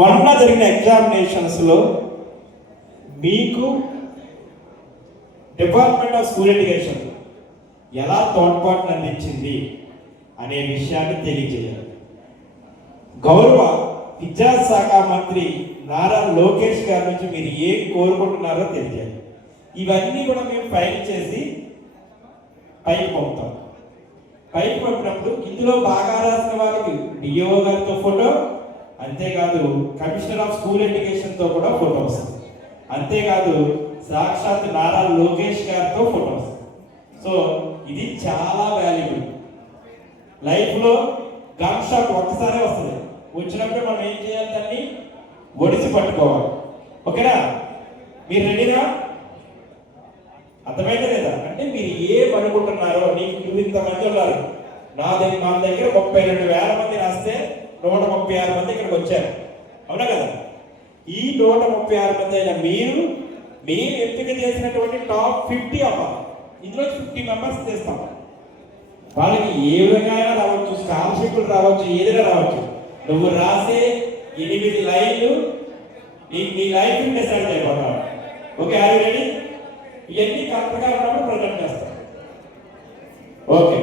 మొన్న జరిగిన ఎగ్జామినేషన్స్లో మీకు డిపార్ట్మెంట్ ఆఫ్ స్కూల్ ఎడ్యుకేషన్ ఎలా తోడ్పాటును అందించింది అనే విషయాన్ని తెలియజేయాలి. గౌరవ విద్యాశాఖ మంత్రి నారా లోకేష్ గారి నుంచి మీరు ఏం కోరుకుంటున్నారో తెలియజేయాలి. ఇవన్నీ కూడా మేము ఫైల్ చేసి పైకి పంపుతాం. పైకి పంపినప్పుడు ఇందులో బాగా రాసిన వాళ్ళకి డిఓ గారితో ఫోటో, అంతేకాదు కమిషనర్ ఆఫ్ స్కూల్ ఎడ్యుకేషన్తో కూడా ఫోటో వస్తుంది, అంతేకాదు సాక్షాత్ నారా లోకేష్ గారితో ఫోటో వస్తుంది. సో ఇది చాలా వాల్యుబుల్. లైఫ్లో గన్ షాట్ ఒక్కసారే వస్తుంది, వచ్చినప్పుడు మనం ఏం చేయాలి, దాన్ని ఒడిసి పట్టుకోవాలి. ఓకేనా? మీరు రెడీనా? అర్థమైతే లేదా? అంటే మీరు ఏమనుకుంటున్నారో, నీకు ఇంతమంది ఉన్నారు, మన దగ్గర 32,000 మంది రాస్తే 136 మంది ఇక్కడికి వచ్చారు, అవునా కదా? ఈ 136 మంది అయినా మీరు ఎంపిక చేసినటువంటి టాప్ 50 అవ్వాలి. ఇందులో 50 మెంబర్స్ చేస్తాం. వాళ్ళకి ఏ విధంగా అయినా రావచ్చు, స్కాలర్షిప్లు రావచ్చు, ఏదైనా రావచ్చు. నువ్వు రాసే 8 లైన్లు నీ లైఫ్ డిసైడ్ అయిపోతావు. Okay, are you ready? ఇవన్నీ కరెక్ట్గా ఉన్నప్పుడు ప్రజెంట్ చేస్తాం. ఓకే.